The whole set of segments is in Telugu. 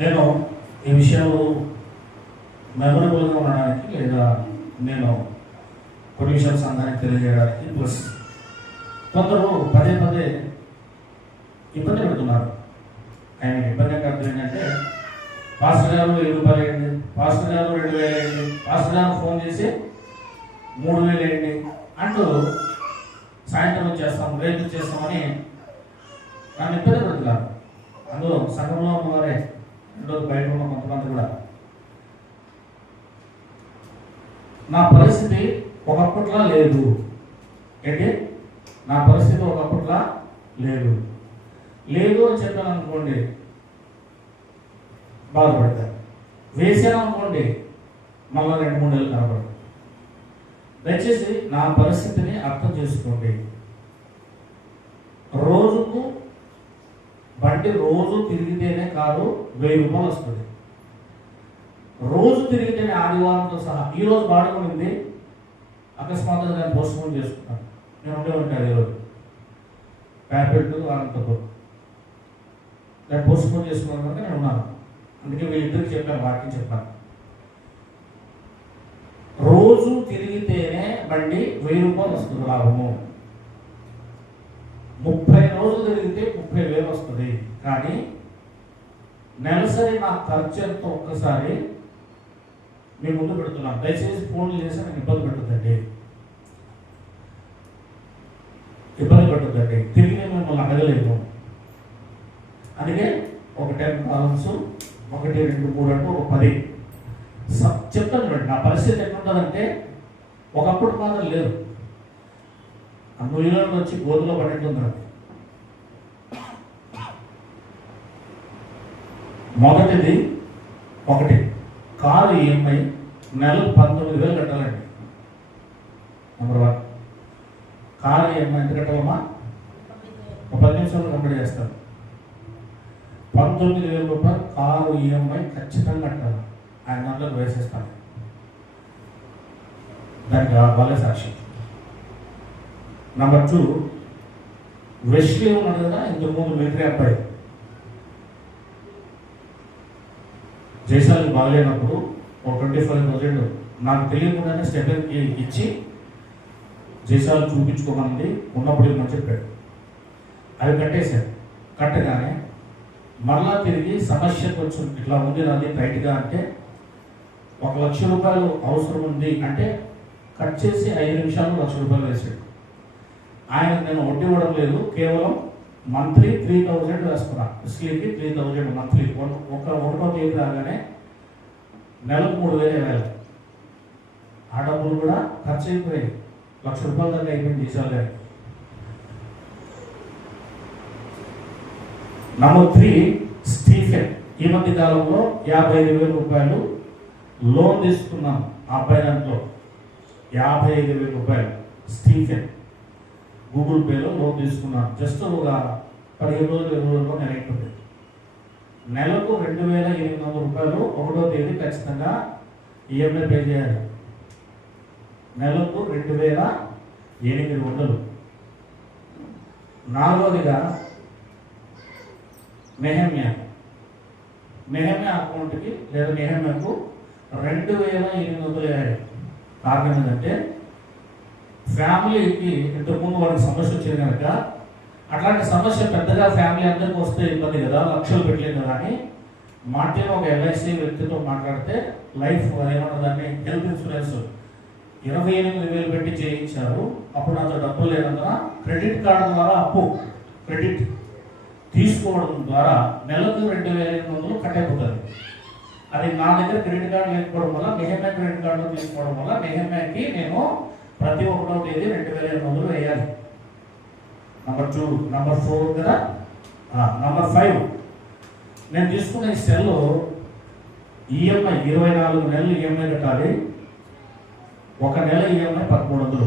నేను ఈ విషయాలు మెమరబుల్గా ఉండడానికి లేదా నేను కొన్ని విషయాలు సంఘానికి తెలియజేయడానికి ప్లస్ కొందరు పదే పదే ఇబ్బంది పెడుతున్నారు. ఆయన ఇబ్బంది అర్థం ఏంటంటే పాస్టర్ గారు 1000 రూపాయలు వేయండి, పాస్టర్ గారు 2000 వేయండి, పాస్టర్ గారు ఫోన్ చేసి 3000 వేయండి అంటూ సాయంత్రం చేస్తాం రేపు చేస్తామని నన్ను ఇబ్బంది పెడుతున్నారు. అందులో సంఘంలో ఉన్నవారే రెండోది బయట ఉన్న కొంతమంది కూడా. నా పరిస్థితి ఒకప్పట్లా లేదు. ఏంటి నా పరిస్థితి ఒకప్పట్లా లేదు లేదు అని చెప్పాను అనుకోండి బాధపడతారు. వేసాను అనుకోండి మళ్ళీ 2-3 నెలలు కనబడదు. దయచేసి నా పరిస్థితిని అర్థం చేసుకోండి. రోజుకు బండి రోజు తిరిగితేనే కారు 1000 రూపాయలు వస్తుంది. రోజు తిరిగితేనే ఆదివారంతో సహా. ఈరోజు బాడుకునింది అకస్మాత్తుగా నేను పోస్ట్పోన్ చేసుకున్నాను. నేను ఉండే ఉంటాను ఈరోజు ప్యాపెట్ అనంతపురం నేను పోస్ట్పోన్ చేసుకున్నాను కనుక నేను ఉన్నాను. అందుకే వీళ్ళిద్దరికి చెప్పాను, వాక్యం చెప్పాను. రోజు తిరిగితేనే బండి 1000 రూపాయలు వస్తుంది లాభము. 30 రోజులు తిరిగితే 30,000 వస్తుంది. కానీ నెలసరి నా ఖర్చు ఎంత ఒక్కసారి మీ ముందు పెడుతున్నాను. దయచేసి ఫోన్లు చేసి నాకు ఇబ్బంది పెట్టద్దండి, ఇబ్బంది పెట్టద్దండి. తిరిగి మిమ్మల్ని అడగలేము. అందుకే ఒక 10 కాలమ్స్ 1, 2, 3 అంటూ ఒక 10 చెప్తాను. చూడండి నా పరిస్థితి ఎట్లుంటుందంటే ఒకప్పుడు మాత్రం లేదు. అందులో వచ్చి గోధులో పడేట్టుంది. మొదటిది కారు ఈఎంఐ నెలకు 19,000 కట్టాలండి. నెంబర్ 1 కారు ఈఎంఐ ఎంత కట్టాలమ్మా? ఒక 10 నిమిషాలు కంప్లీట్ చేస్తాను. 19,000 రూపాయలు కారు ఈఎంఐ ఖచ్చితంగా కట్టాలి. ఆయన దాంట్లో వేసేస్తాను. దానికి వాళ్ళే సాక్షి. నెంబర్ 2 వెస్లీ ఉన్నాడు కదా, ఇంతకుముందు మిలిటరీ అబ్బాయి. జైశాలకు బాగలేనప్పుడు ఒక 25,000 నాకు తెలియకుండానే స్టెప్లర్కి ఇచ్చి జైశాలు చూపించుకోమని ఉన్నప్పుడు ఇవ్వమని చెప్పాడు. అవి కట్టేశాడు. కట్టగానే మరలా తిరిగి సమస్య కొంచెం ఇట్లా ఉంది నాది టైట్గా అంటే 1,00,000 రూపాయలు అవసరం ఉంది అంటే కట్ చేసి 5 నిమిషాలు 1,00,000 రూపాయలు వేసాడు. ఆయన నేను వడ్డీ ఇవ్వడం లేదు, కేవలం మంత్లీ 3,000 వేస్తున్నా. ఇస్లీకి 3,000 మంత్లీ. ఒకటో తేదీ రాగానే నెలకు 3,000 వేయాలి. ఆ డబ్బులు కూడా ఖర్చు అయిపోయాయి. 1,00,000 రూపాయల దాకా అయిపోయింది తీసాలి గారి. Number 3 Stephen. ఈ మధ్య కాలంలో 55,000 రూపాయలు లోన్ తీసుకున్నాను. ఆ అబ్బాయి దాంట్లో 55,000 రూపాయలు స్టీఫెన్ గూగుల్ పేలో లోన్ తీసుకున్నాను. జస్ట్ ఒక 15 రోజులు 20 రోజుల్లో నేను అయిపోయింది. నెలకు 2,800 రూపాయలు ఒకటో తేదీ ఖచ్చితంగా ఈఎంఐ పే చేయాలి. నెలకు 2,800. నాలుగోదిగా నెహమ్యా అకౌంట్కి లేదా నెహమ్యాకు 2,800 వేయాలి. కారణం ఏంటంటే ఫ్యామిలీకి ఇంతకుముందు వాళ్ళకి సమస్య వచ్చింది కనుక అట్లాంటి సమస్య పెద్దగా ఫ్యామిలీ అందరికీ వస్తే ఇబ్బంది కదా, లక్షలు పెట్టలేదు కదా అని మార్టిన్ ఒక ఎల్ఐసి వ్యక్తితో మాట్లాడితే లైఫ్ ఏమన్నా దాన్ని హెల్త్ ఇన్సూరెన్స్ 28,000 పెట్టి చేయించారు. అప్పుడు నాతో డబ్బులు లేనందున క్రెడిట్ కార్డు ద్వారా అప్పు క్రెడిట్ తీసుకోవడం ద్వారా నెలకు 2,800 కట్ అయిపోతుంది. అది నా దగ్గర క్రెడిట్ కార్డు లేకపోవడం వల్ల నెహమ్యా క్రెడిట్ కార్డు తీసుకోవడం వల్ల నెహమ్యాకి నేను ప్రతి 1వ తేదీ 2,800 వేయాలి. నెంబర్ 2. నెంబర్ 4 కదా. నెంబర్ 5 నేను తీసుకున్న ఈ సెల్ ఈఎంఐ 24 నెలలు ఈఎంఐ కట్టాలి. 1 నెల ఈఎంఐ 1,300.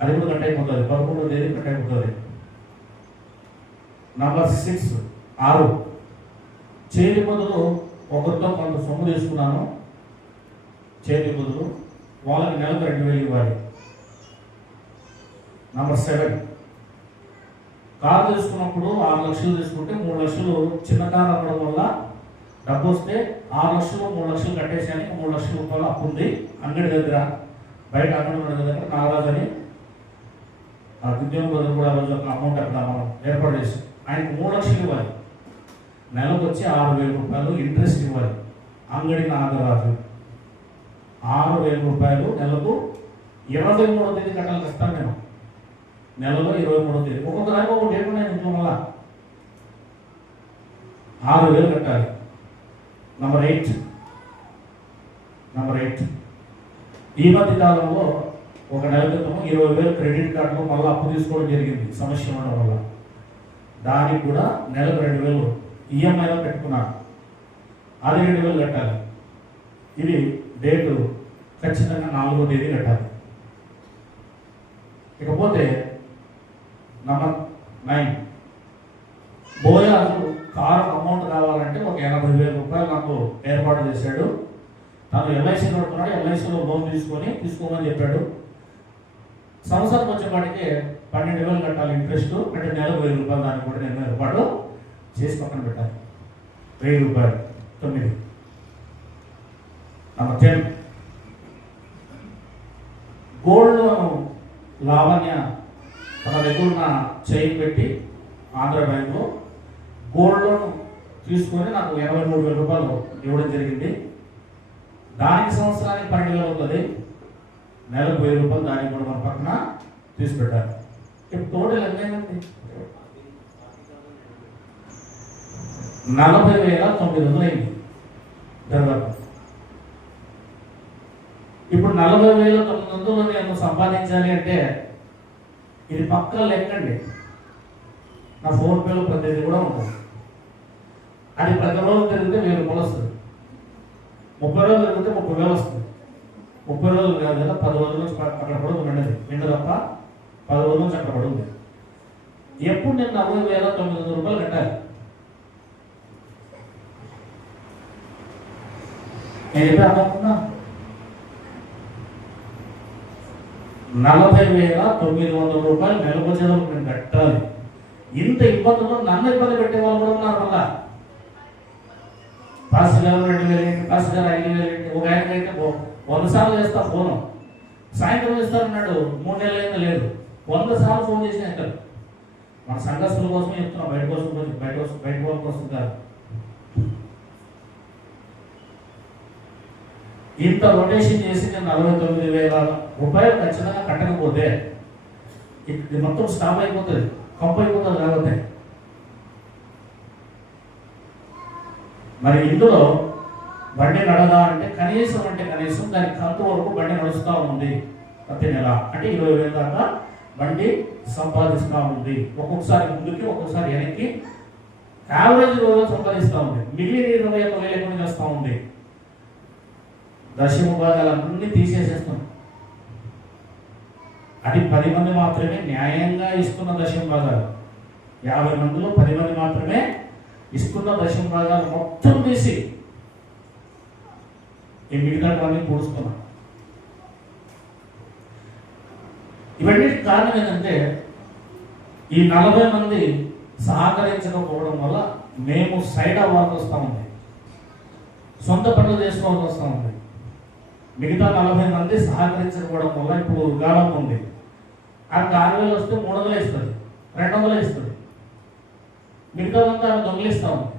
అది కూడా కట్ అయిపోతుంది. 11వ తేదీ కట్ అయిపోతుంది. నెంబర్ 6 చేతి బదులు ఒకరితో కొంత సొమ్ము తీసుకున్నాను. చేతి బదులు వాళ్ళకి నెలకు 2,000 ఇవ్వాలి. నెంబర్ 7 కారు తీసుకున్నప్పుడు 6 లక్షలు తీసుకుంటే 3 లక్షలు చిన్న కారు అవ్వడం వల్ల డబ్బు వస్తే 6 లక్షలు 3 లక్షలు కట్టేసాను, 3 లక్షల రూపాయలు అప్పు ఉంది అంగడి దగ్గర, బయట అంగడి దగ్గర నాగరాజు అని ఆ ఉద్యోగం బదులు కూడా రోజు ఒక అమౌంట్ అక్కడ మనం ఏర్పాటు చేసి ఆయనకు 3 లక్షలు ఇవ్వాలి, నెలకు వచ్చి 6,000 రూపాయలు ఇంట్రెస్ట్ ఇవ్వాలి. అంగడి నాగరాజు 6,000 రూపాయలు నెలకు 23వ తేదీ కట్టాలి కష్టాను నేను, నెలలో 23వ తేదీ. ఒక్కొక్క దానికి ఒక డేట్ ఉన్నాయి ఇంట్లో, మళ్ళా 6,000 కట్టాలి. నంబర్ 8 ఈ మధ్య కాలంలో ఒక నెల క్రితం 20,000 క్రెడిట్ కార్డులో మళ్ళీ అప్పు తీసుకోవడం జరిగింది సమస్య ఉండడం వల్ల. దానికి కూడా నెలకు 2,000 ఈఎంఐలో పెట్టుకున్నాను, అది 2,000 కట్టాలి. ఇది డేటు ఖచ్చితంగా 4వ తేదీ కట్టాలి. ఇకపోతే నంబర్ 9 బోయాలు కారు అమౌంట్ కావాలంటే ఒక 80,000 రూపాయలు నాకు ఏర్పాటు చేశాడు. తను ఎల్ఐసి కడుతున్నాడు, ఎల్ఐసిలో లోన్ తీసుకోమని చెప్పాడు. సంవత్సరం వచ్చేపాటికి 12,000 కట్టాలి ఇంట్రెస్ట్, అంటే నెలకు 1,000 రూపాయలు దానికి కూడా నేను ఏర్పాటు చేసి పక్కన పెట్టాలి. 1,000 రూపాయలు 9. నంబర్ 10 గోల్డ్ లోను లావణ్య తన దగ్గర ఉన్న చైన్ పెట్టి ఆంధ్ర బ్యాంకులో గోల్డ్ లోన్ తీసుకొని నాకు 83,000 రూపాయలు ఇవ్వడం జరిగింది. దానికి సంవత్సరానికి 12,000 అవుతుంది, నెలకు 1,000 రూపాయలు దానికి కూడా మన పక్కన తీసి పెట్టాలి. ఇప్పుడు టోటల్ ఎంతైందండి? 40,900 అయింది దాదాపు. ఇప్పుడు 40,900 నేను సంపాదించాలి అంటే ఇది పక్కా లెక్కండి. నా ఫోన్పేలో ప్రతిదీ కూడా ఉంటుంది. అది ప్రతిరోజు తిరిగితే 1,000 రూపాయలు వస్తుంది, 30 రోజులు తిరిగితే 30,000 వస్తుంది. 30 రోజులు కాదు కదా, 10 రోజుల నుంచి అక్కడ పడుతుంది నిండు తప్ప 10 రోజుల నుంచి అక్కడ పడుతుంది. ఎప్పుడు నేను 40,900 రూపాయలు కట్టాలి. నేను ఎప్పుడు అనుకుంటున్నా 40,900 రూపాయలు నెలకు వచ్చేదానికి నేను కట్టాలి. ఇంత ఇబ్బందులు నన్ను ఇబ్బంది పెట్టే వాళ్ళు కూడా ఉన్నారు. మళ్ళా పాస్టర్ గారు 2,000 ఏంటి, పాస్టర్ గారు 5,000 ఏంటి, ఒక ఆయన అయితే 100 సార్లు చేస్తా ఫోను, సాయంత్రం చేస్తారన్నాడు, 3 నెలలు అయితే లేదు, 100 సార్లు ఫోన్ చేసిన ఎక్కడ. మన సంఘస్థుల కోసమే చెప్తున్నాం, బయట వాళ్ళ కోసం కాదు. ఇంత రొటేషన్ చేసి నేను 49,000 రూపాయలు ఖచ్చితంగా కట్టకపోతే ఇది మొత్తం స్టాప్ అయిపోతుంది, కంపు అయిపోతుంది. లేకపోతే మరి ఇందులో బండి నడదా అంటే కనీసం దాని కంతు వరకు బండి నడుస్తూ ఉంది ప్రతి నెల, అంటే 20,000 దాకా బండి సంపాదిస్తూ ఉంది. ఒక్కొక్కసారి ముందుకి, ఒక్కొక్కసారి వెనక్కి, యావరేజ్ రోజు సంపాదిస్తూ ఉంది. మిగిలిన 21,000 ఎక్కువ చేస్తూ ఉంది. దశమ భాగాలన్నీ తీసేసేస్తాం. అది 10 మంది మాత్రమే న్యాయంగా ఇస్తున్న దశమ భాగాలు. 50 మందిలో 10 మంది మాత్రమే ఇస్తున్న దశమ భాగాలు మొత్తం తీసి ఈ మిగతాన్ని పూడుస్తున్నాం. ఇవన్నీ కారణం ఏంటంటే ఈ 40 మంది సహకరించకపోవడం వల్ల మేము సైడ్ అవ్వాల్సి వస్తూ ఉంది, సొంత పనులు చేసుకోవాల్సి వస్తూ ఉంది. మిగతా 40 మంది సహకరించకపోవడం వల్ల ఇప్పుడు గాలం ఉంది. ఆమెకు 6,000 వస్తే 300 ఇస్తుంది, 200 ఇస్తుంది, మిగతాదంతా ఆమె దొంగిలిస్తూ ఉంది.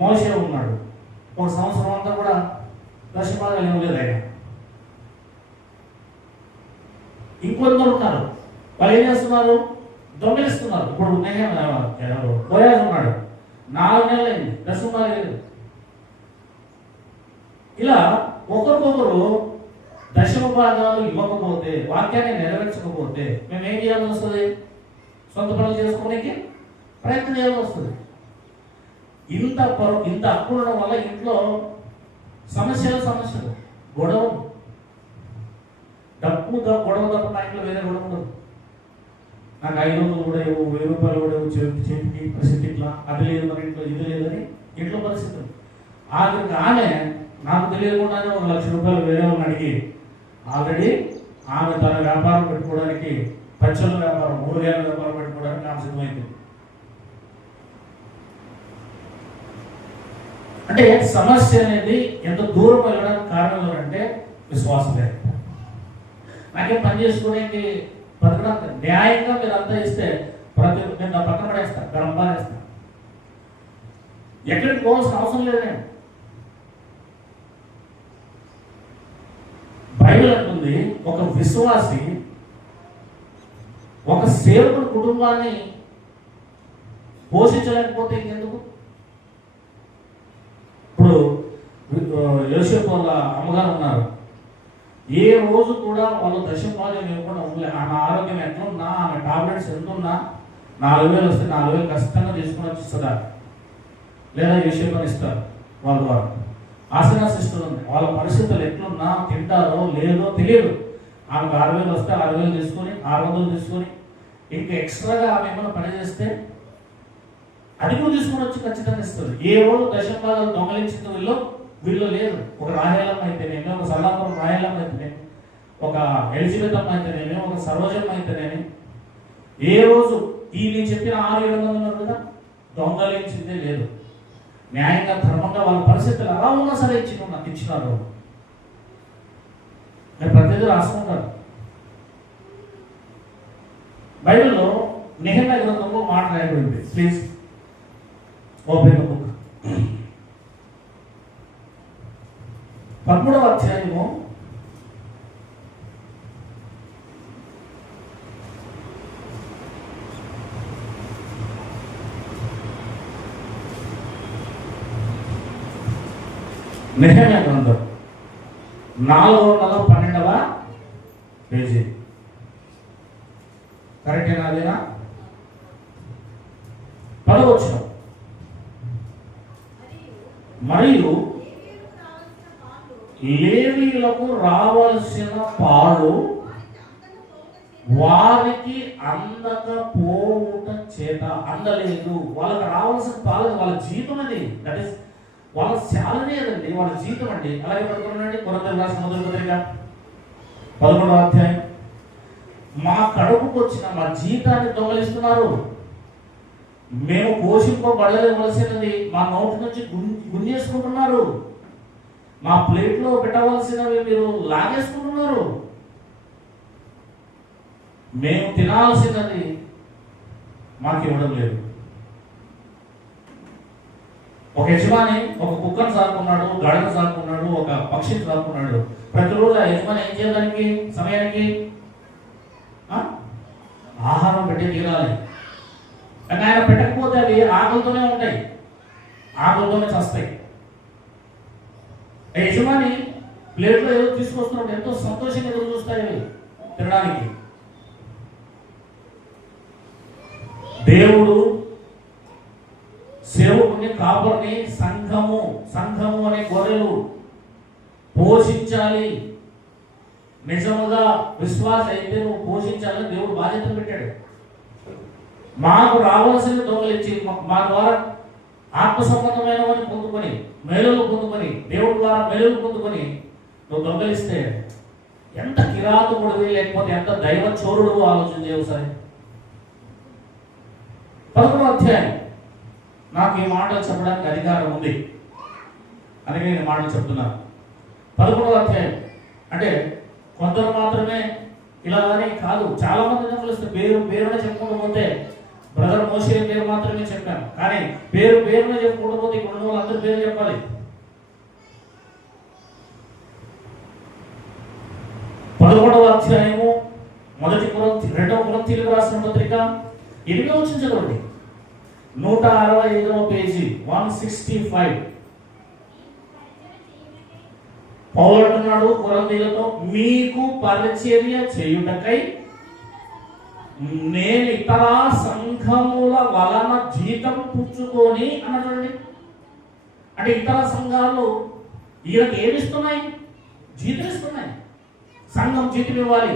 మోసే ఉన్నాడు, ఒక సంవత్సరం అంతా కూడా దశభాగాలు ఇవ్వలేదు ఆయన. ఇంకొందరు ఉన్నారు, వాళ్ళు ఏం చేస్తున్నారు, దొంగిలిస్తున్నారు. ఇప్పుడు పోయాజ్ ఉన్నాడు, 4 నెలలు అయింది, దశభాగాలు లేదు. ఇలా ఒకరికొకరు దశమ భాగాలు ఇవ్వకపోతే, వాక్యాన్ని నెరవేర్చకపోతే మేము ఏం చేయాల్సి వస్తుంది? సొంత పనులు చేసుకోవడానికి ప్రయత్నం చేయాల్సి వస్తుంది. ఇంత అప్పు ఉండడం వల్ల ఇంట్లో సమస్యలు గొడవ, డబ్బు గొడవ తప్ప మా ఇంట్లో వేరే గొడవ ఉండదు. నాకు 500 కూడా 1,000 రూపాయలు కూడా చేతికి పరిస్థితి ఇట్లా, అది లేదు మన ఇంట్లో, ఇది లేదని ఇంట్లో పరిస్థితులు. ఆఖరికి ఆమె నాకు తెలియకుండానే 1,00,000 రూపాయలు వేరే వాళ్ళని అడిగి ఆల్రెడీ ఆమె తన వ్యాపారం పెట్టుకోవడానికి, పచ్చల వ్యాపారం, 3 ఏళ్ళ వ్యాపారం పెట్టుకోవడానికి ఆమె సిద్ధమైంది. అంటే సమస్య అనేది ఎంత దూరం వెళ్ళడానికి కారణం అంటే విశ్వాసం లేదు. నాకేం పని చేసుకునేది బతకడానికి న్యాయంగా మీరు అంతా ఇస్తే నేను నా పక్కన పడేస్తాను, గరంబారేస్తాను, ఎక్కడికి పోవాల్సిన అవసరం లేదు. నేను బైబిల్ అంటుంది ఒక విశ్వాసి ఒక సేవకుడు కుటుంబాన్ని పోషించలేకపోతే ఇంకెందుకు? ఇప్పుడు యోసేపు వాళ్ళ అమ్మగారు ఉన్నారు, ఏ రోజు కూడా వాళ్ళు దశంభాగం ఇవ్వకుండా ఉండలేదు. ఆమె ఆరోగ్యం ఎట్లున్నా, ఆమె టాబ్లెట్స్ ఎంతున్నా 4,000 వస్తే 4,000 ఖచ్చితంగా తీసుకుని వచ్చి ఇస్తారు, లేదా యోసేపు అని ఇస్తారు. వాళ్ళు ఆసనా సిస్టర్ ఉంది, వాళ్ళ పరిస్థితులు ఎట్లున్నా తింటారో లేదో తెలియదు. ఆమెకు 6,000 వస్తే 6,000 తీసుకొని 600 తీసుకొని ఇంకా ఎక్స్ట్రాగా ఆమె ఏమైనా పని చేస్తే అది కూడా తీసుకొని వచ్చి ఖచ్చితంగా ఇస్తుంది. ఏ రోజు దశంభాగాలు దొంగలించిన వీళ్ళు లేదు. ఒక రాహేలమ్మ అయితేనేమి, ఒక సల్లాపురం రాహేలమ్మ అయితేనేమి, ఒక ఎలిజబెత్ అమ్మ అయితేనేమి, ఒక సరోజమ్మ అయితేనేమి, ఏ రోజు ఈ నేను చెప్పిన 6-7 ఉన్నారు కదా, దొంగలించిందే లేదు. న్యాయంగా ధర్మంగా వాళ్ళ పరిస్థితులు అలా ఉన్నా సరే ఇచ్చినారు. నేను ప్రతిదీ రాసుకుంటారు. బైబిల్లో నెహెమ్యా గ్రంథంలో మాట రాయబడింది. Please open the book. 13వ అధ్యాయము 412వ పేజీ. కరెక్టేనా? అదేనా? 10వ వచనం. మరియు లేవీయులకు రావాల్సిన పాలు వారికి అందకపోవుట చేత అందలేదు. వాళ్ళకి రావాల్సిన పాలు వాళ్ళ జీతం అది, దట్ ఈస్ వాళ్ళ శాలరీ అదండి, వాళ్ళ జీతం అండి. అలాగే పడుకున్నాండి కొరింథీయులకు రాసిన మొదటి పత్రిక 11వ అధ్యాయం. మా కడుపుకు వచ్చిన మా జీతాన్ని దొంగలిస్తున్నారు, మేము పోషింపబడవలసినది మా నోటి నుంచి గుంజేసుకుంటున్నారు, మా ప్లేట్లో పెట్టవలసినవి మీరు లాగేసుకుంటున్నారు, మేము తినాల్సినది మాకు ఇవ్వడం లేదు. ఒక యజమాని ఒక కుక్కను సాకున్నాడు, గడను సాకున్నాడు, ఒక పక్షిని సాకున్నాడు. ప్రతిరోజు ఆ యజమాని ఏం చేయడానికి సమయానికి ఆహారం పెట్టి తీరాలి. కానీ ఆయన పెట్టకపోతే అవి ఆకలితోనే ఉంటాయి, ఆకలితోనే చస్తాయి. ఆ యజమాని ప్లేట్లో ఏదో తీసుకొస్తున్నప్పుడు ఎంతో సంతోషంగా ఎదురు చూస్తాయి అవి తినడానికి. దేవుడు సేవకుని కాపురిని సంఘము అనే గొర్రెలు పోషించాలి. నిజముగా విశ్వాస అయితే నువ్వు పోషించాలని దేవుడు బాధ్యతలు పెట్టాడు. మాకు రావాల్సిన దొంగలిచ్చి మా ద్వారా ఆత్మ సంబంధమైనవని పొందుకొని మేలులు పొందుకొని దేవుడి ద్వారా మేలులు పొందుకొని నువ్వు దొంగలిస్తే ఎంత కిరాతకుడివి, లేకపోతే ఎంత దైవ చోరుడు ఆలోచన చేయవు. సరే 11వ అధ్యాయం. నాకు ఈ మాటలు చెప్పడానికి అధికారం ఉంది అందుకే నేను మాటలు చెప్తున్నాను. 11వ అధ్యాయం అంటే కొందరు మాత్రమే ఇలా అని కాదు, చాలా మంది దొంగలిస్తే పేరునే చెప్పుకుంటూ పోతే బ్రదర్ మోషే పేరు మాత్రమే చెప్పాను, కానీ పేరునే చెప్పుకుంటూ పోతే ఇక్కడ ఉన్న వాళ్ళందరూ పేరు చెప్పాలి. 11వ అధ్యాయము 2వ కొరింథీయులకు రాసిన పత్రిక 8వ వచనం చదవండి. 165వ పేజీ 165. పౌలు అంటున్నాడు కొరింథీయులతో, మీకు పరిచర్య చేయుటకై నేను ఇతర సంఘముల వలన జీతం పుచ్చుకొని అన్నాడు. అంటే ఇతర సంఘాలు వీళ్ళకి ఏమిస్తున్నాయి? జీతం ఇస్తున్నాయి. సంఘం జీతం ఇవ్వాలి.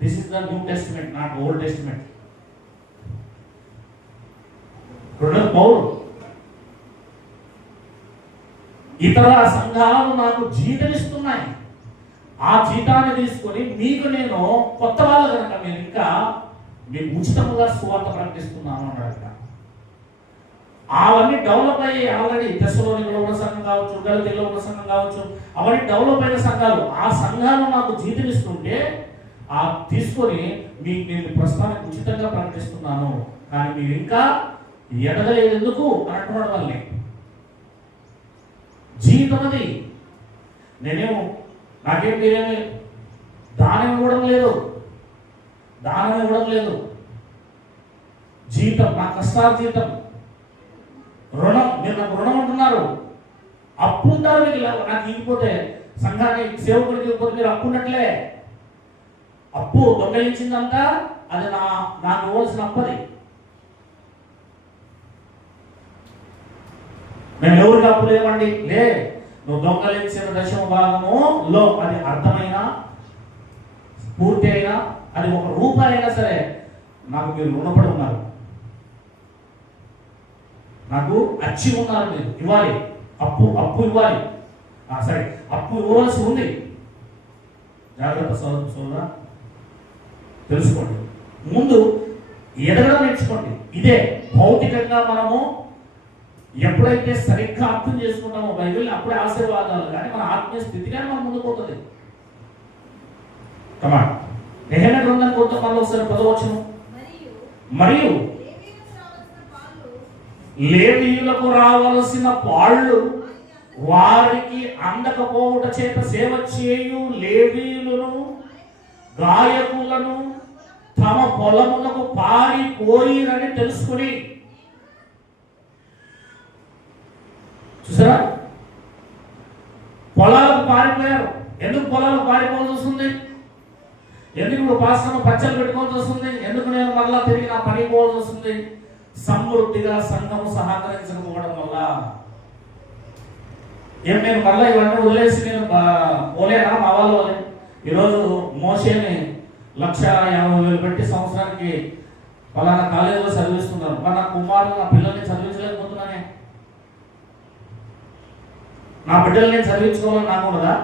This is the New Testament, not Old Testament. పౌలు ఇతర సంఘాలు నాకు జీతం ఇస్తున్నాయి, ఆ జీతాన్ని తీసుకొని మీకు నేను కొత్త వాళ్ళ కనుక నేను ఇంకా మీకు ఉచితంగా సువార్త ప్రకటిస్తున్నాను అన్నాడు. అవన్నీ డెవలప్ అయ్యి ఆల్రెడీ తెస్సలోనికలో ఉన్న సంఘం కావచ్చు, గలతీలో ఉన్న సంఘం కావచ్చు, అవన్నీ డెవలప్ అయిన సంఘాలు. ఆ సంఘాలు నాకు జీతమిస్తుంటే ఆ తీసుకొని మీకు నేను ప్రస్తుతానికి ఉచితంగా ప్రకటిస్తున్నాను, కానీ మీరు ఇంకా ఎదగలేదు ఎందుకు అని అంటున్నాడు వాళ్ళని. జీవితం అది. నాకేం మీరేమి దానం ఇవ్వడం లేదు. జీతం నా కష్టాల జీతం. రుణం, మీరు నాకు రుణం అంటున్నారు, అప్పు ఉంటారు మీకు. నాకు ఇవ్వకపోతే, సంఘానికి సేవకుడికి ఇవ్వకపోతే మీరు అప్పు ఉన్నట్లే. అప్పు దొంగలించిందంతా అది నాకు ఇవ్వాల్సిన అప్పది. మేము ఎవరికి అప్పు లేవండి, నువ్వు దొంగలించిన దశమ భాగములో అది అర్థమైన పూర్తి అయినా, అది 1 రూపాయి అయినా సరే నాకు మీరు రుణపడి ఉన్నారు, నాకు అచ్చి ఉన్నారు, మీరు ఇవ్వాలి. అప్పు ఇవ్వాలి. సరే, అప్పు ఇవ్వవలసి ఉంది. జాగ్రత్త సోదరా, తెలుసుకోండి. ముందు ఎదగడం నేర్చుకోండి. ఇదే భౌతికంగా మనము ఎప్పుడైతే సరిగ్గా అర్థం చేసుకుంటామో బైబిల్, అప్పుడే ఆశీర్వాదాలు, కానీ మన ఆత్మీయ స్థితి కానీ మనం ముందుకు పోతుంది. నెహెమ్యా గ్రంథానికి పోతాం మళ్ళీ ఒకసారి 10వ వచనం. మరియు లేవీయులకు రావలసిన పాళ్ళు వారికి అందకపోవుట చేత సేవ చేయు లేవీయులను గాయకులను తమ పొలములకు పారిపోయిరని తెలుసుకుని. చూసారా, పొలాలకు పారిపోయారు. ఎందుకు పొలాలకు పారిపోవాల్సి వస్తుంది? ఎందుకు ఇప్పుడు పాస్టర్ పచ్చలు పెట్టుకోవాల్సి వస్తుంది? ఎందుకు నేను మళ్ళా తిరిగి నా పని పోవాల్సి వస్తుంది? సమృద్ధిగా సంఘము సహకరించకపోవడం వల్ల. నేను మళ్ళీ ఇవన్నీ వదిలేసి నేను పోలేనా? మా వాళ్ళు వాళ్ళే ఈరోజు మోషేని 1,50,000 పెట్టి సంవత్సరానికి పలానా కాలేజీలో చదివిస్తున్నారు. మరి నా కుమారుడు, నా పిల్లల్ని చదివించలేకపోతున్నానే. నా బిడ్డలు నేను చదివించుకోవాలని నాకు కదా.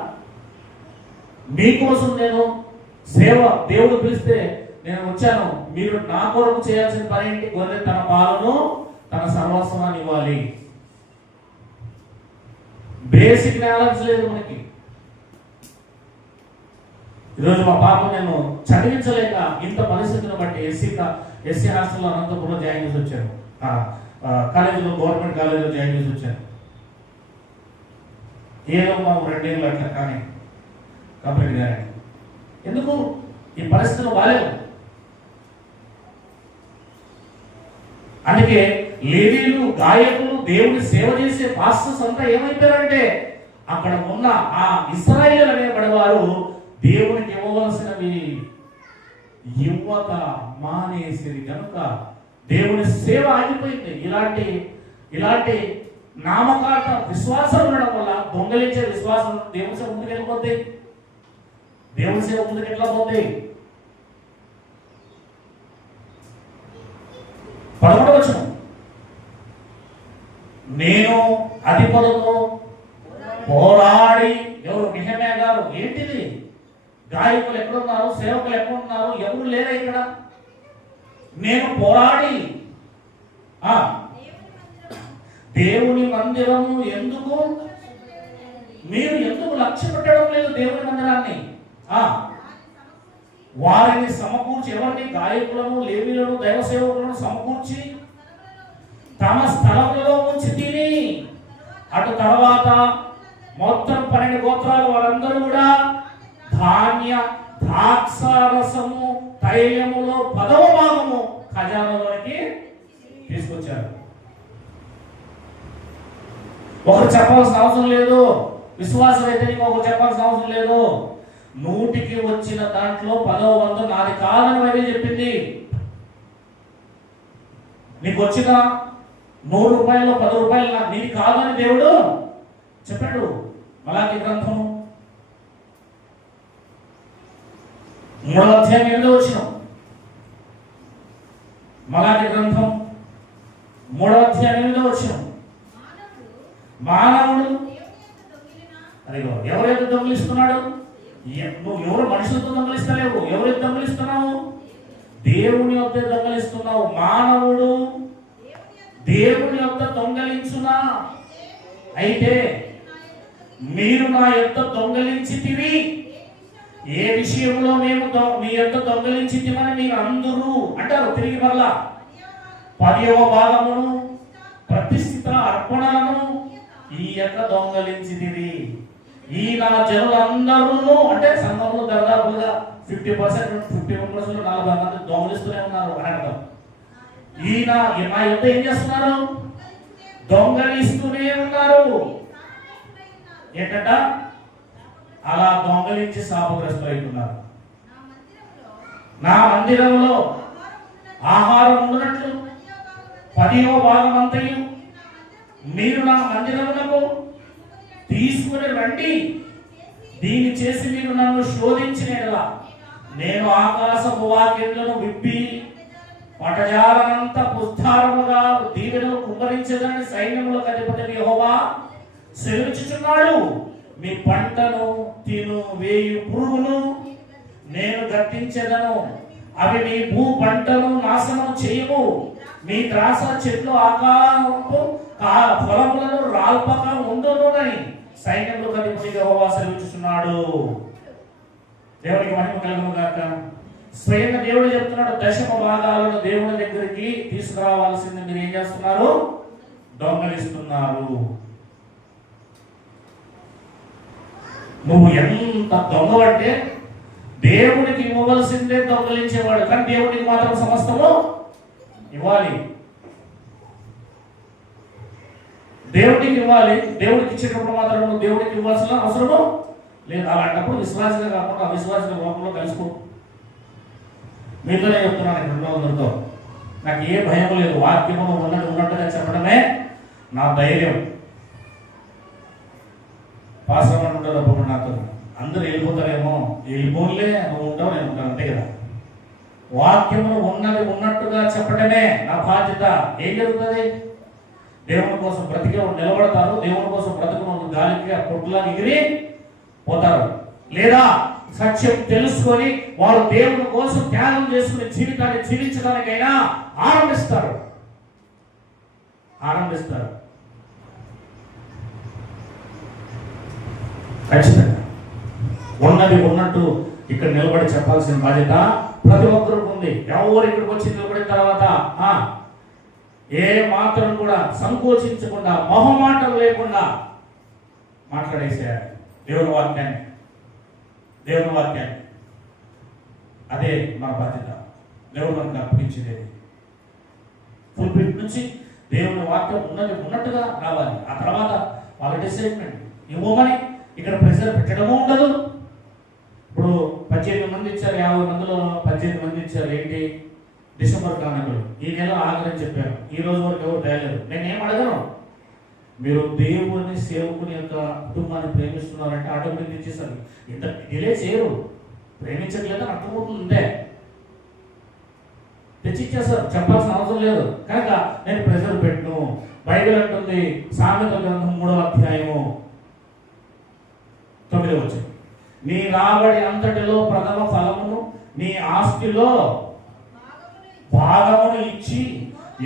మీకోసం నేను సేవ, దేవుడు పిలిస్తే నేను వచ్చాను. మీరు నా కొరకు చేయాల్సిన పని ఏంటి? గొర్రె తన పాలను తన సర్వస్వాన్ని ఇవ్వాలి. బేసిక్ నాలెడ్జ్ లేదు మనకి. ఈరోజు మా పాపం నేను చదివించలేక ఇంత పరిస్థితిని బట్టి ఎస్సీ హాస్టల్లో అనంతపురంలో జాయిన్ చేసి వచ్చాను. కాలేజీలో, గవర్నమెంట్ కాలేజీలో జాయిన్ చేసి వచ్చాను. ఏదో మాకు 2 ఏళ్ళు అట్లా, కానీ కంప్లీట్ గానే. ఎందుకు? ఈ పరిస్థితులు బాలేవు. అందుకే లేవీయులు, గాయకులు, దేవుని సేవ చేసే పాస్టర్స్ అంతా ఏమైపోయారంటే, అక్కడ ఉన్న ఆ ఇశ్రాయేలు అనేబడేవారు దేవునికి ఇవ్వవలసినవి ఇవ్వక మానేసిరి కనుక దేవుని సేవ ఆగిపోయింది. ఇలాంటి నామకార్థ విశ్వాసం ఉండడం వల్ల, దొంగలించే విశ్వాసం, దేవుని సేవ ముందుకు వెళ్ళిపోద్ది. దేవుని సేవ ముందుకు ఎట్లా పోద్ది? 11వ వచనం. నేను అధిపతులతో పోరాడి. ఎవరు? నెహెమ్యా గారు. ఏంటిది? గాయకులు ఎక్కడున్నారు? సేవకులు ఎక్కడున్నారు? ఎవరు లేరా ఇక్కడ? నేను పోరాడి దేవుని మందిరము ఎందుకు మీరు లక్ష్య పెట్టడం లేదు? దేవుని మందిరాన్ని వారిని సమకూర్చి, ఎవరిని? గాయకులను, లేవీయులను, దైవ సేవకులను సమకూర్చి తమ స్థలములలో ఉంచి తిని, అటు తర్వాత మొత్తం 12 గోత్రాలు వారందరూ కూడా ధాన్య, ద్రాక్ష రసము, తైలములో 10వ భాగము ఖజానాలోకి తీసుకొచ్చారు. ఒకరు చెప్పాల్సిన అవసరం లేదు. విశ్వాసం అయితే ఒకరు చెప్పాల్సిన అవసరం లేదు. 100కి వచ్చిన దాంట్లో 10వ వంతు నాది కాదని బైబిల్ చెప్పింది. నీకు వచ్చిన 100 రూపాయలు, 10 రూపాయలు నీది కాదని దేవుడు చెప్పాడు. మలాకి గ్రంథం 3వ అధ్యాయం 8వ వచనం. మలాకి గ్రంథం 3వ అధ్యాయం 8వ వచనం. మానవుడు అదిగో ఎవరైతే దొంగిలిస్తున్నాడు? నువ్వు ఎవరు మనుషులతో దొంగిలిస్తలేవు. ఎవరైతే దొంగిలిస్తున్నావు? దేవుని వద్ద దొంగిలిస్తున్నావు. మానవుడు దేవుని యొద్ద దొంగలించునా? అయితే మీరు నా యొద్ద దొంగలించితివి. ఏ విషయంలో మేము మీ యొద్ద దొంగలించితిమని మీరు అందరూ అంటారు. తిరిగి మరలా 10వ భాగమును ప్రతిష్ఠిత అర్పణలను ఈ యొక్క దొంగలించితివి. ఈ నా జనులందరూ అంటే సంఘంలో దాదాపుగా 50%, 51%, 40 మంది దొంగలిస్తూనే ఉన్నారు అని అర్థం. ఈయన నా యొద్ద ఏం చేస్తున్నారు? దొంగలిస్తూనే ఉన్నారు. ఏంటంట? అలా దొంగలించి శాపగ్రస్తులు అవుతున్నారు. నా మందిరంలో ఆహారం ఉండునట్లు 10వ భాగం అంతయు మీరు నా మందిరములకు తీసుకుని రండి. దీన్ని చేసి మీరు నన్ను శోధించినట్లా నేను ఆకాశపు వాక్యములను విప్పి పటజాలనంత పుస్తారముగా దీవెనలు కుమ్మరించదని సైన్యములకు అధిపతి యెహోవా సెలవిచ్చుచున్నాడు. మీ పంటను తిను వేయు పురుగును నేను గద్దించెదను. అవి మీ భూ పంటను నాశనం చేయవు. మీ ద్రాక్ష చెట్లు ఆకారపు ఫలములను రాల్పక ఉండునని సైన్యములకు అధిపతి యెహోవా సెలవిచ్చుచున్నాడు. దేవునికి మహిమ కలుగును గాక. స్వయంగా దేవుడు చెప్తున్నాడు, 10వ భాగాలను దేవుని దగ్గరికి తీసుకురావాల్సింది మీరు ఏం చేస్తున్నారు? దొంగలిస్తున్నారు. నువ్వు ఎంత దొంగవంటే దేవునికి ఇవ్వవలసిందే దొంగలించేవాడు, కానీ దేవునికి మాత్రం సమస్తము ఇవ్వాలి. దేవుడికి ఇవ్వాలి. దేవుడికి ఇచ్చేటప్పుడు మాత్రం నువ్వు దేవుడికి ఇవ్వాల్సిన అవసరము లేదు. అలాంటప్పుడు విశ్వాసంగా కాకుండా అవిశ్వాసంగా లోకంలో కలిసిపో. మీతోనే చెప్తున్నాను, 200తో నాకు ఏ భయం లేదు. వాక్యము ఉన్నట్టుగా చెప్పడమే నా ధైర్యం. పాస్టర్ ఉంటారు అప్పుడు నాతో అందరూ వెళ్ళిపోతారేమో, వెళ్ళిపోలే నువ్వు ఉంటావు నేను ఉంటాను, అంతే కదా. వాక్యమును ఉన్నట్టుగా చెప్పడమే నా బాధ్యత. ఏం జరుగుతుంది? దేవుని కోసం బ్రతికే నిలబడతారు. దేవుని కోసం బ్రతుకున్న గాలికి ఆ పొట్టులా ఎగిరి పోతారు. లేదా సత్యం తెలుసుకొని వారు దేవుని కోసం త్యాగం చేసుకుని జీవితాన్ని జీవించడానికైనా ఆరంభిస్తారు. ఖచ్చితంగా ఉన్నది ఉన్నట్టు ఇక్కడ నిలబడి చెప్పాల్సిన బాధ్యత ప్రతి ఒక్కరికి ఉంది. ఎవరు ఇక్కడికి వచ్చి నిలబడిన తర్వాత ఏ మాత్రం కూడా సంకోచించకుండా మొహమాటం లేకుండా మాట్లాడేసేయాలి దేవుని వాక్యాన్ని. అదే మన బాధ్యత. దేవుడు మనకు అర్పించేది ఫుల్పిట్ నుంచి దేవుని వాక్యం ఉన్నట్టుగా రావాలి. ఆ తర్వాత వాళ్ళ డిసైడ్మెంట్ ఇవ్వమని ఇక్కడ ప్రెషర్ పెట్టడము ఉండదు. ఇప్పుడు 18 మంది ఇచ్చారు, 50 మందిలో 18 మంది ఇచ్చారు. ఏంటి? డిసెంబర్ కానుకలు. ఈ నెల ఆఖరని చెప్పారు. ఈ రోజు వరకు ఎవరు తేలేదు. నేనేం అడగను. మీరు దేవుని సేవకుని యొక్క కుటుంబాన్ని ప్రేమిస్తున్నారంటే ఆటోమేటిక్ ఇచ్చేస్తారు. ఇంత డిలే చేయరు. ప్రేమించట్లేదని అర్థమవుతుందే తెచ్చిచ్చేస్తారు. చెప్పాల్సిన అవసరం లేదు. కనుక నేను ప్రెషర్ పెట్టను. బైబిల్ అంటుంది, సామెతల గ్రంథం 3వ అధ్యాయము 9వ వచనం, నీ రాబడి అంతటిలో ప్రథమ ఫలమును నీ ఆస్తిలో భాగమును ఇచ్చి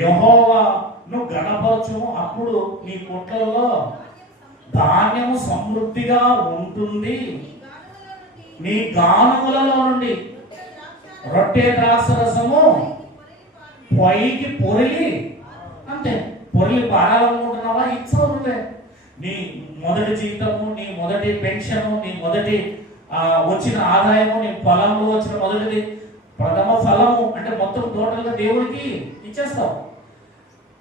యెహోవాను ఘనపరచుము. అప్పుడు నీ కొట్లలో ధాన్యము సమృద్ధిగా ఉంటుంది. నీ గానుములలో నుండి రొట్టె ద్రాక్షరసము పైకి పొరిలి, అంతే. పొరిలి పారాలనుకుంటున్నావా? ఇచ్చవులే. నీ మొదటి జీతము, నీ మొదటి పెన్షను, నీ మొదటి వచ్చిన ఆదాయము, నీ ఫలము వచ్చిన మొదటిది ప్రథమ ఫలము అంటే మొత్తం టోటల్గా దేవుడికి ఇచ్చేస్తావు.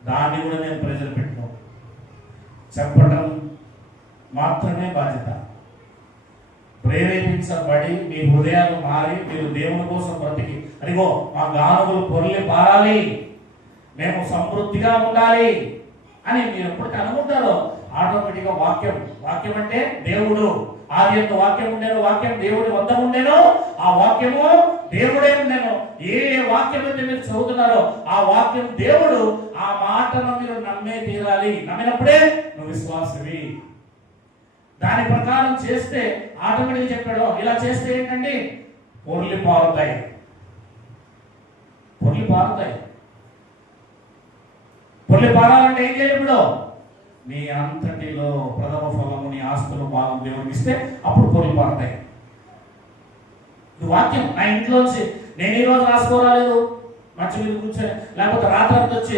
దాన్ని కూడా నేను ప్రెజర్ పెట్టను. చెప్పడం మాత్రమే బాధ్యత. ప్రేరేపించబడి మీ హృదయాలు మారి మీరు దేవుని కోసం బ్రతికి, అదిగో మా గానుగులు పొరలి పారాలి, మేము సమృద్ధిగా ఉండాలి అని మీరు ఎప్పటికీ అనుకుంటారో ఆటోమేటిక్గా వాక్యం అంటే దేవుడు. ఆది యొక్క వాక్యం ఉండేను, వాక్యం దేవుడి వద్ద ఉండేను, ఆ వాక్యము దేవుడే ఉండేను. ఏ వాక్యం అయితే మీరు చదువుతున్నారో ఆ వాక్యం దేవుడు. ఆ మాటను మీరు నమ్మే తీరాలి. నమ్మినప్పుడే నువ్వు విశ్వాసవి. దాని ప్రకారం చేస్తే ఆటోమేటిక్ చెప్పాడు, ఇలా చేస్తే ఏంటండి? పొర్లి పారుతాయి. పొల్లి పారాలంటే ఏం చేయాలి? ఇప్పుడు నీ అంతటిలో ప్రథమ ఫలము నీ ఆస్తులు భాగం దేవుడికి ఇస్తే అప్పుడు పొల్లి పారుతాయి. ఇది వాక్యం. నా ఇంట్లోంచి నేను ఈరోజు రాసుకోరాలేదు, మంచి మీద కూర్చొని, లేకపోతే రాత్రి వచ్చి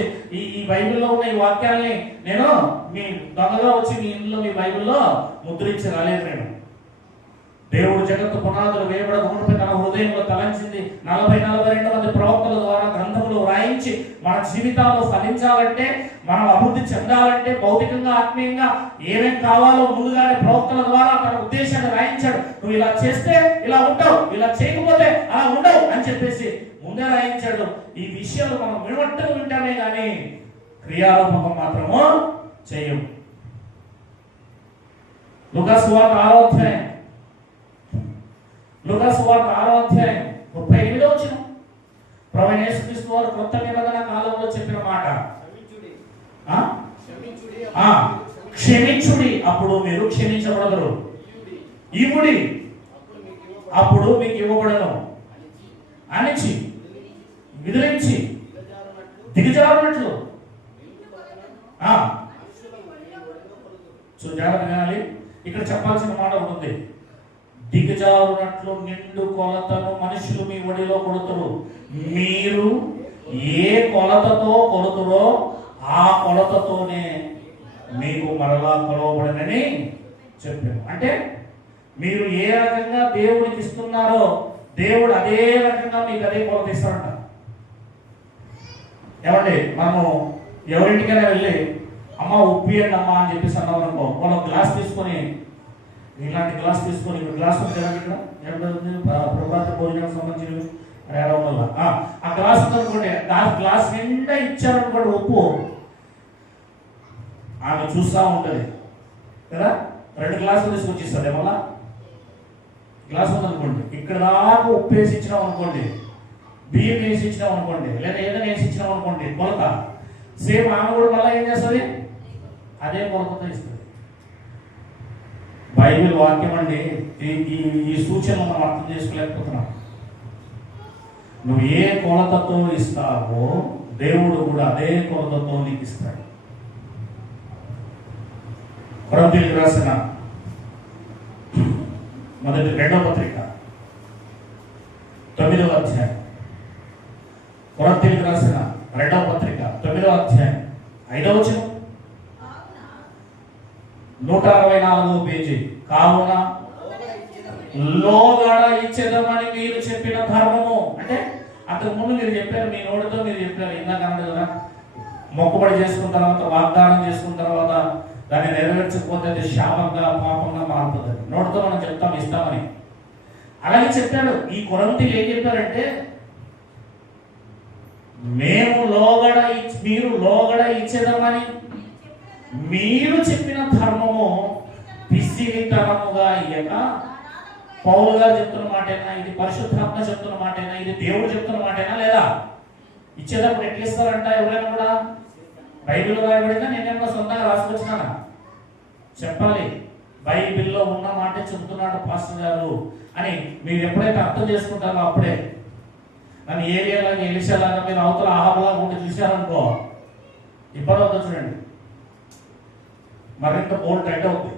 ఈ బైబిల్లో ఉన్న ఈ వాక్యాల్ని నేను మీ దొంగగా వచ్చి మీ ఇంట్లో మీ బైబిల్లో ముద్రించి రాలేదు. నేను దేవుడు జగత్తు పునాదులు వేయబడ మునుపై తన హృదయంలో తలంచింది 42 మంది ప్రవక్తల ద్వారా గ్రంథములు వ్రాయించి మన జీవితాల్లో ఫలించాలంటే, మనం అభివృద్ధి చెందాలంటే, భౌతికంగా ఆత్మీయంగా ఏమేం కావాలో ముందుగానే ప్రవక్తల ద్వారా తన ఉద్దేశాన్ని రాయించాడు. నువ్వు ఇలా చేస్తే ఇలా ఉంటావు, ఇలా చేయకపోతే అలా ఉండవు అని చెప్పేసి ముందే రాయించాడు. ఈ విషయాలు మనం వినవట్టుగా వింటామే కానీ క్రియారూపకం మాత్రము చేయము. లూకా సువార్త 6వ అధ్యాయం 38వ వచనం ప్రభువైన యేసుక్రీస్తు వారు కొత్త నిబంధన కాలంలో చెప్పిన మాట, క్షమించుడి అప్పుడు మీరు క్షమించబడరు, ఇవ్వుడి అప్పుడు మీకు ఇవ్వబడను, అణిచి విదిలించి దిగజారునట్లు. జాగ్రత్త వినాలి, ఇక్కడ చెప్పాల్సిన మాట ఉంటుంది. దిగజారునట్లు నిండు కొలతను మనుషులు మీ ఒడిలో కొడుతురు, మీరు ఏ కొలతతో కొడుతురో ఆ కొలతతోనే మీకు మరలా కొలవబడనని చెప్పారు. అంటే మీరు ఏ రకంగా దేవుడికి ఇస్తున్నారో దేవుడు అదే రకంగా మీకు అదే కొలత ఇస్తారంట. ఏమండి, మనము ఎవరింటికైనా వెళ్ళి అమ్మ ఉప్పియండి అమ్మ అని చెప్పేసి అన్నాం అనుకో, వాళ్ళు గ్లాస్ తీసుకొని, ఇలాంటి గ్లాస్ తీసుకొని, గ్లాస్ ఇక్కడ ప్రభాత భోజనానికి సంబంధించిన వల్ల ఆ గ్లాస్ ఉందనుకోండి, గ్లాస్ నిండా ఇచ్చారనుకోండి ఉప్పు, ఆమె చూస్తూ ఉంటుంది కదా. 2 గ్లాసులు తీసుకొచ్చి ఇస్తుంది. ఏమన్నా గ్లాస్ ఉందనుకోండి, ఇక్కడ దాకా ఉప్పు వేసి ఇచ్చినాం అనుకోండి, బియ్యం వేసి ఇచ్చినాం అనుకోండి, లేదా ఏదైనా వేసి ఇచ్చినాం అనుకోండి, కొలత సేమ్ ఆమె కూడా మళ్ళీ ఏం చేస్తుంది? అదే కొలతతో ఇస్తుంది. బైబిల్ వాక్యం అండి. ఈ సూచనలు మనం అర్థం చేసుకోలేకపోతున్నాం. నువ్వు ఏ కొలతతో ఇస్తావో దేవుడు కూడా అదే కొలతతో నీకు ఇస్తాడు. కొరింథీయులకు రాసిన 2వ పత్రిక 9వ అధ్యాయం. కొరింథీయులకు రాసిన 2వ పత్రిక 9వ అధ్యాయం 5వ వచనం, 164వ పేజీ. కావున లోగడ ఇచ్చేదమని మీరు చెప్పిన ధర్మము, అంటే అంతకు ముందు మీరు చెప్పారు, మీ నోటితో మీరు చెప్పారు, ఇందాక అన్నది కదా, మొక్కుబడి చేసుకున్న తర్వాత, వాగ్దానం చేసుకున్న తర్వాత దాన్ని నెరవేర్చకపోతే అది శాపంగా పాపంగా మారుతుంది. నోటితో మనం చెప్తాం ఇస్తామని. అలాగే చెప్పాడు. ఈ కొరింథీయులు ఏం చెప్పారంటే, మీరు లోగడ ఇచ్చేదమని మీరు చెప్పిన ధర్మము పిసిరితనముగా ఇయ్యక, పౌలు గారు చెప్తున్న మాటేనా ఇది? పరిశుద్ధాత్మ చెప్తున్న మాటేనా ఇది? దేవుడు చెప్తున్న మాటేనా? లేదా? ఇచ్చేటప్పుడు ఎట్లా ఇస్తారంట? ఎవరైనా కూడా బైబిల్ రాయబడిందా, నేనేమో సొంతంగా రాసుకొచ్చినానా? చెప్పాలి. బైబిల్లో ఉన్న మాట చెబుతున్నాడు పాస్టర్ గారు అని మీరు ఎప్పుడైతే అర్థం చేసుకుంటారో అప్పుడే. నన్ను ఏరియాలాగా ఎలిసేలాగా మీరు అవతల ఆహాబలాగా ఉండి చూశారనుకో, ఇబ్బంది అవుతుంది. చూడండి, మరింత బోల్డ్ టైట్ అవుతుంది.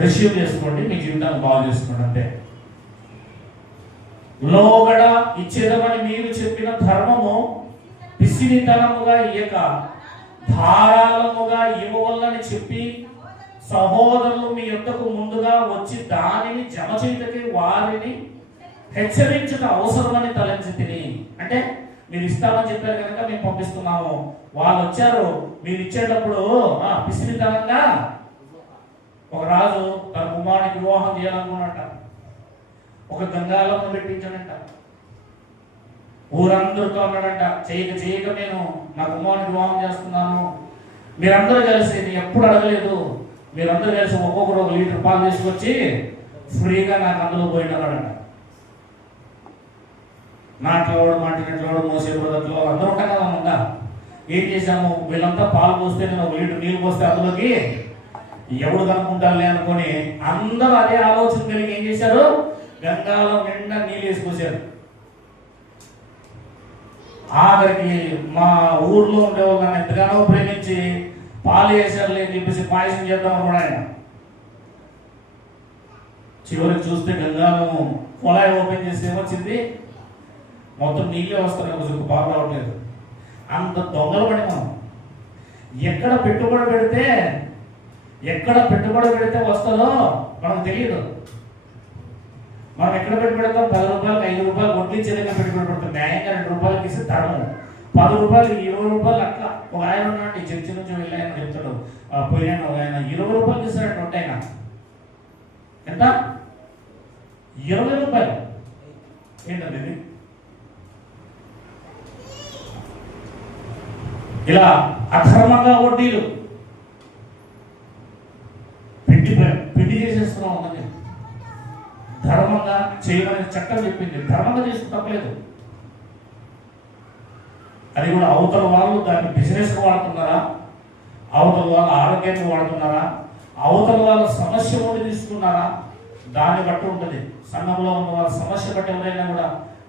రిసీవ్ చేసుకోండి, మీ జీవితాన్ని బాగు చేసుకోండి అంతే. లోగడ ఇచ్చేదమని మీరు చెప్పిన ధర్మము పిసినితనముగా ఇయ్యక ధారాళముగా ఇవ్వవల్లని చెప్పి సహోదరులు మీ యొద్దకు ముందుగా వచ్చి దానిని జమ చేయుటకి వారిని హెచ్చరించుట అవసరమని తలంచి తిని. అంటే మీరు ఇస్తామని చెప్పారు కనుక మేము పంపిస్తున్నాము. వాళ్ళు వచ్చారు, మీరు ఇచ్చేటప్పుడు పిసినితనంగా. ఒక రాజు తన కుమారునికి వివాహం చేయాలనుకున్నట్ట, ఒక గంగాళంలో పెట్టించాడంట. ఊరందరితో అన్నాడంట, చేయక నేను నా కుమారునికి వివాహం చేస్తున్నాను, మీరందరూ కలిసి, నేను ఎప్పుడు అడగలేదు, మీరందరూ కలిసి ఒక్కొక్కరు 1 లీటర్ పాలు తీసుకొచ్చి ఫ్రీగా నాకు అందులో పోయినాడంట. నాట్లోడు మాటినట్లోడు మోసే బ్రదర్లో అందరూ ఉంటాం కదా. ఉందా? ఏం చేశాము? వీళ్ళంతా పాలు పోస్తే నేను 1 లీటర్ నీళ్ళు పోస్తే అందులోకి ఎవడు కనుక్కుంటారులే అనుకొని అందరూ అదే ఆలోచన కలిగి ఏం చేశారు? గంగాలో నిండా నీళ్ళు వేసుకొచ్చారు. ఆఖరికి మా ఊర్లో ఉండేవాళ్ళని ఎంతగానో ప్రేమించి పాలు వేసారులే అని చెప్పేసి పాయసం చేద్దాం కూడా ఆయన. చివరికి చూస్తే గంగాను కుళాయి ఓపెన్ చేసి ఏమొచ్చింది, మొత్తం నీళ్ళే వస్తాయి, ఒక పాలు రావట్లేదు. అంత దొంగలు పడినాం. ఎక్కడ పెట్టుబడి పెడితే వస్తుందో మనకు తెలియదు. మనం ఎక్కడ పెట్టుబెడతాం? 10 రూపాయలకు 5 రూపాయలు వడ్డీ చెల్లిగా పెట్టుబడి పెడతాం. న్యాయంగా 2 రూపాయలకి ఇస్తే ధర్మం. 10 రూపాయలు 20 రూపాయలు అట్లా. ఒక ఆయన ఉన్నాడు, చర్చి నుంచి వెళ్ళి ఆయన చెప్తాడు, పోయిన ఆయన 20 రూపాయలు ఇస్తాడు నోట్. ఆయన ఎంత? 20 రూపాయలు. ఏంటండి ఇది? ఇలా అధర్మంగా వడ్డీలు పిండి చేసేస్తున్నాం. అన్నది ధర్మంగా చేయమని చట్టం చెప్పింది. ధర్మంగా చేస్తే తప్పలేదు. అది కూడా అవతల వాళ్ళు దాన్ని బిజినెస్కి వాడుతున్నారా, అవతల వాళ్ళ ఆరోగ్యానికి వాడుతున్నారా, అవతల వాళ్ళ సమస్య ఉండి తీసుకున్నారా, దాన్ని బట్టి ఉంటుంది. సంఘంలో ఉన్న వాళ్ళ సమస్య బట్టి ఎవరైనా కూడా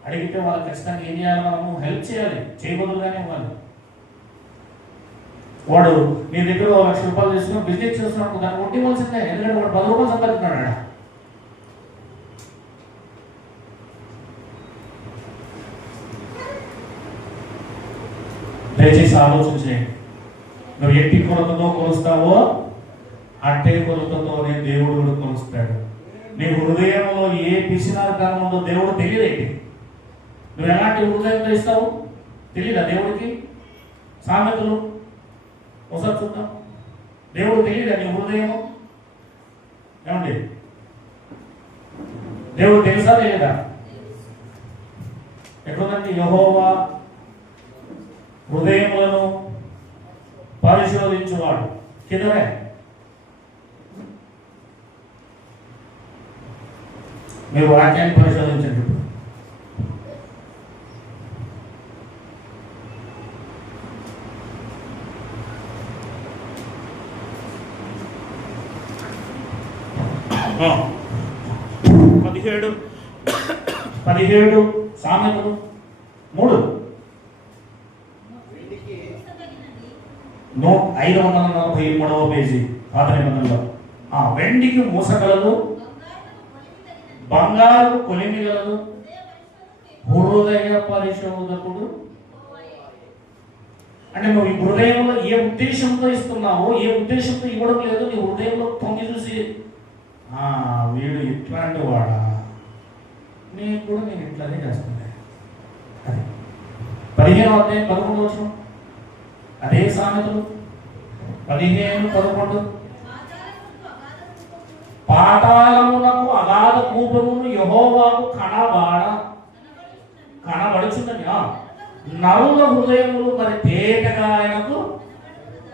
అడిగితే వాళ్ళు ఖచ్చితంగా ఏం చేయాలి, మనము హెల్ప్ చేయాలి, చేయబదులుగానే ఇవ్వాలి. వాడు నీ దగ్గర 1 లక్ష రూపాయలు తీసుకుని బిజినెస్ చేస్తున్నప్పుడు దాన్ని వడ్డీ ఇవ్వాల్సిందే. ఎందుకంటే వాడు 10 రూపాయలు సంపాదిస్తున్నాడు. దయచేసి ఆలోచించేయండి. నువ్వు ఎట్టి కొలతతో కొలుస్తావో అట్టే కొలతతోనే దేవుడు కూడా కొలుస్తాడు. నీ హృదయంలో ఏ పిసినారితనం ఉందో దేవుడు తెలియదేంటి? నువ్వు ఎలాంటి హృదయంతో ఇస్తావు తెలియదా దేవుడికి? సామెతలు ఒకసారి చూద్దాం. దేవుడు తెలియదా నీ హృదయం? ఏమండి, దేవుడు తెలుసా తెలియదా? ఎక్కడుందండి? యెహోవా హృదయములను పరిశోధించువాడు. కిందనే మీరు వాక్యాన్ని పరిశోధించండి. పదిహేడు సామెతలు 3 543వ పేజీ పాత నిబంధనలో. వెండికి మూసగలదు, బంగారు కొలిమిగలదు, హృదయ పరిశోధకుడు. అంటే నువ్వు ఈ హృదయంలో ఏ ఉద్దేశంతో ఇస్తున్నావో, ఏ ఉద్దేశంతో ఇవ్వడం లేదు, నీ హృదయంలో తొంగి చూసి వీడు ఇట్లాంటి వాడా, నేను కూడా నేను ఇట్లానే చేస్తున్నా. అది 15వ అధ్యాయం 11వ వచనం. అదే సామెతలు 15:11. పాతాళమునకు అగాధ కూపమును యెహోవాకు కనబడుచున్నది. నరుల హృదయములు మరి తేటగా ఆయనకు.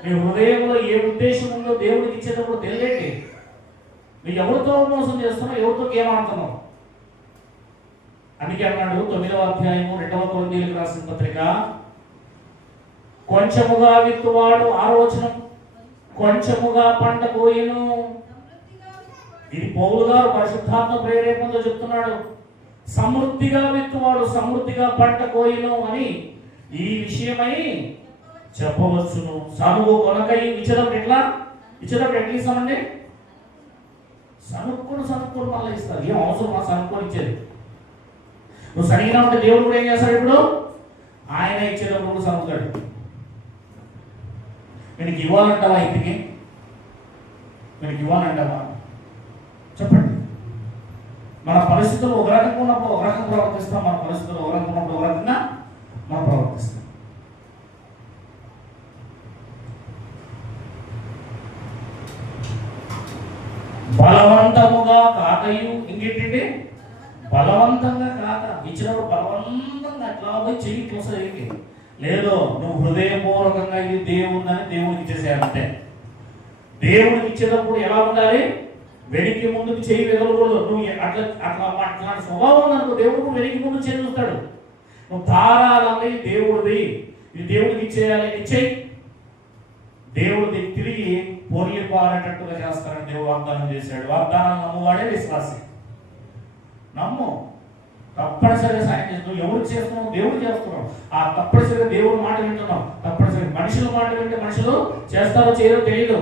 నీ హృదయంలో ఏ ఉద్దేశం ఉందో దేవుడికి ఇచ్చేటప్పుడు తెలియండి. నువ్వు ఎవరితో మోసం చేస్తున్నావు, ఎవరితో ఏమాడుతున్నావు. అందుకే అన్నాడు 9వ అధ్యాయము 2వ కొరింథీయులకు రాసిన పత్రిక, కొంచెముగా విత్తువాడు, 6వ వచనం, కొంచెముగా పంట కోయును. ఇది పౌలు గారు పరిశుద్ధాత్మ ప్రేరేపణతో చెప్తున్నాడు. సమృద్ధిగా విత్తువాడు సమృద్ధిగా పంట కోయును అని ఈ విషయమై చెప్పవచ్చును. చదువు కొనకై ఇచ్చేటప్పుడు ఎట్లా ఇస్తామండి? సనుక్కొని మళ్ళీ ఇస్తారు. ఏం అవసరం ఆ సనుక్కొని ఇచ్చేది? నువ్వు సరిగా ఉంటే దేవుడు కూడా ఏం చేస్తాడు? ఇప్పుడు ఆయన ఇచ్చేటప్పుడు కూడా సనుకుతాడు. వీనికి ఇవ్వాలంటావా? ఇంటికి వీనికి ఇవ్వాలంటావా? చెప్పండి. మన పరిస్థితులు ఒక రకంగా ఉన్నప్పుడు ఒక రకంగా ప్రవర్తిస్తాం, మన పరిస్థితులు ఒక రకంగా ఉన్నప్పుడు ఒక రకంగా మనం ప్రవర్తిస్తాం. బలవంతముగా కాకయు, ఇంకేంటంటే బలవంతంగా కాక ఇచ్చినప్పుడు బలవంతంగా అట్లా పోయి చెయ్యి చూసేది లేదు. నువ్వు హృదయపూర్వకంగా ఇది దేవుందని దేవుడికి ఇచ్చేసేయాలంటే. దేవుడికి ఇచ్చేటప్పుడు ఎలా ఉండాలి? వెనక్కి ముందుకు చెయ్యి వెదలకూడదు. నువ్వు అట్లాంటి స్వభావం అనుకో, దేవుడు వెనక్కి ముందు చేయి చూస్తాడు. నువ్వు ధారాలని దేవుడిది, ఇది దేవుడికి ఇచ్చేయాలి, ఇచ్చేయి. దేవుడిది తిరిగి పొర్లి పారేటట్టుగా చేస్తారని దేవుడు వాగ్దానం చేశాడు. వాగ్దానం నమ్మువాడే విశ్వాసి. నమ్ము. తప్పనిసరిగా సాయం చేస్తున్నావు. ఎవరికి చేస్తున్నావు? దేవుడు చేస్తున్నావు. ఆ తప్పనిసరిగా దేవుడు మాట వింటున్నావు. తప్పనిసరిగా మనుషుల మాట వింటే మనుషులు చేస్తారో చేయరో తెలియదు.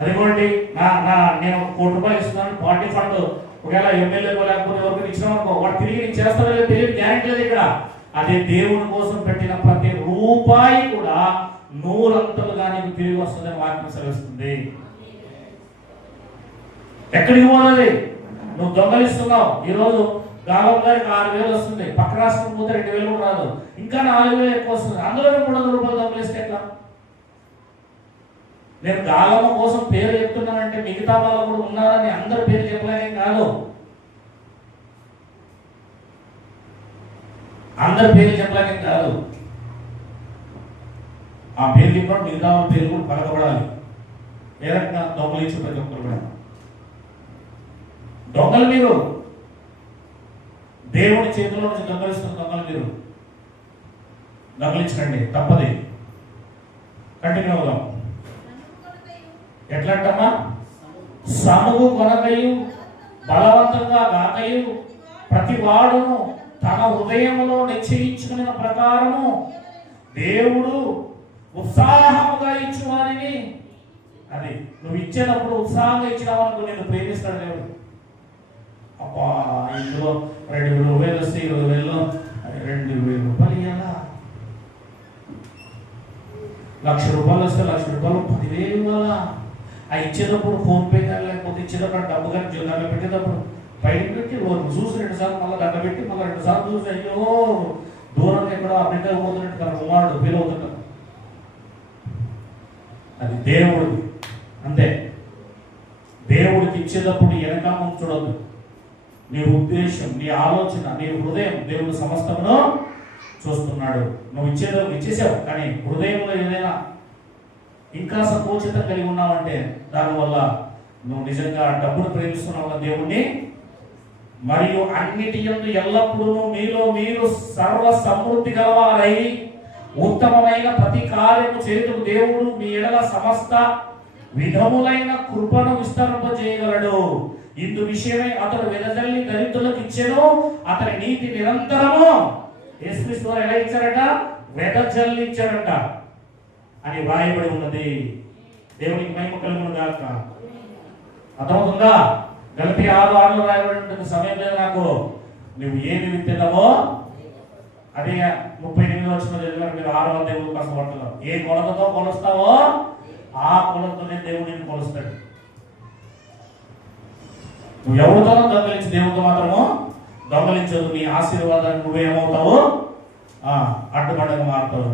అదిగోండి నేను ₹1,00,00,000 ఇస్తున్నాను పార్టీ ఫండ్, ఒకవేళ ఎమ్మెల్యేకో లేకపోతే ఎవరికి ఇచ్చినాం అనుకో, వాడు తిరిగి నీకు చేస్తారో లేదో తెలియదు, గ్యారెంటీ లేదు ఇక్కడ. అదే దేవుని కోసం పెట్టిన ప్రతి రూపాయి కూడా 100 అంతలుగా నీకు తిరిగి వస్తుందని వాక్యం సెలవిస్తుంది. ఎక్కడికి పోవాలి? నువ్వు దొంగలిస్తున్నావు. ఈరోజు గాలం గారికి 6,000 వస్తుంది, పక్క రాష్ట్రం పోతే 2,000 రాదు, ఇంకా 4,000 ఎక్కువ వస్తుంది. అందులో 300 రూపాయలు దొంగలిస్తే ఎట్లా? నేను గాలమ్మ కోసం పేరు చెప్తున్నానంటే మిగతా వాళ్ళు కూడా ఉన్నారని అందరు పేరు చెప్పలేని కాదు, అందరు పేర్లు చెప్పలేని కాదు. ఆ పేరు చెప్పడం మిగతా వాళ్ళ పేరు కూడా పలకబడాలి. ఏ రకంగా దొంగలు ఇచ్చి ప్రతి ఒక్కరు కూడా దొంగలు. మీరు దేవుడి చేతిలో నుంచి దొంగలిస్తున్న దొంగలు మీరు దొంగలించకండి, తప్పది. కంటిన్యూ అవుదాం. ఎట్లంటమ్మా? సనుగు కొనకయు బలవంతంగా గాకయు ప్రతి వాడును తన హృదయములో నిశ్చయించుకున్న ప్రకారము దేవుడు ఉత్సాహముగా ఇచ్చువారిని. అది నువ్వు ఇచ్చేటప్పుడు ఉత్సాహంగా ఇచ్చినావనుకో నేను ప్రేమిస్తాడు దేవుడు. అబ్బా ఇందులో 2,000 వస్తే 20,000 2,000 రూపాయలు ఇవ్వాలా, ₹1,00,000 వస్తే ₹1,00,000 10,000 ఇవ్వాలా. ఆ ఇచ్చేటప్పుడు ఫోన్పే కానీ లేకపోతే ఇచ్చేటప్పుడు డబ్బు కానీ జీవితంలో పెట్టేటప్పుడు బయటకు పెట్టి చూసి 2 సార్లు మళ్ళీ దండ పెట్టి మళ్ళీ 2 సార్లు చూసి అయ్యో దూరంగా ఎక్కడో అమెరికా పోతున్నట్టు తన కుమారుడు ఫీల్ అవుతున్నాడు. అది దేవుడు అంతే. దేవుడికి ఇచ్చేటప్పుడు వెనక ముందు చూడద్దు. నీ ఉద్దేశం, నీ ఆలోచన, నీ హృదయం దేవుడు సమస్తమును చూస్తున్నాడు. నువ్వు ఇచ్చేసావు కానీ హృదయంలో ఏదైనా ఇంకా సంకోచితం కలిగి ఉన్నావంటే దానివల్ల నువ్వు నిజంగా డబ్బును ప్రేమిస్తున్నావు దేవుణ్ణి. మరియు అన్నిటి యందు ఎల్లప్పుడూ మీలో మీరు సర్వ సమృద్ధి గలవారై ఉత్తమమైన ప్రతి కార్యము చేతులు దేవుడు మీ ఎడల సమస్త విధములైన కృపను విస్తరింపజేయగలడు. ఇందు విషయమై అతడు వెదజల్లి దరిద్రులకు ఇచ్చెను, అతని నీతి నిరంతరము యేసుక్రీస్తు ఎలా ఇచ్చారట? వెదజల్లి ఇచ్చారట అని వ్రాయబడి ఉన్నది. దేవునికి మహిమ కలుగును గాక. అర్థమవుతుందా? గలతీ 6:6 రాయబడి ఉంటుంది. సమయం లేదు నాకు. నువ్వు ఏమి విత్తేదావో అదే 38 వచ్చిన చదివారు మీరు 6వ దేవుడు కష్టపడుతున్నారు. ఏ కొలతతో కొలుస్తావో ఆ కొలతతోనే దేవుడు నిన్ను కొలుస్తాడు. నువ్వు ఎవరితోనో దొంగలించి దేవుడితో మాత్రమో దొంగలించదు. నీ ఆశీర్వాదాన్ని నువ్వేమవుతావు? అడ్డుపడ్డగా మారుతావు.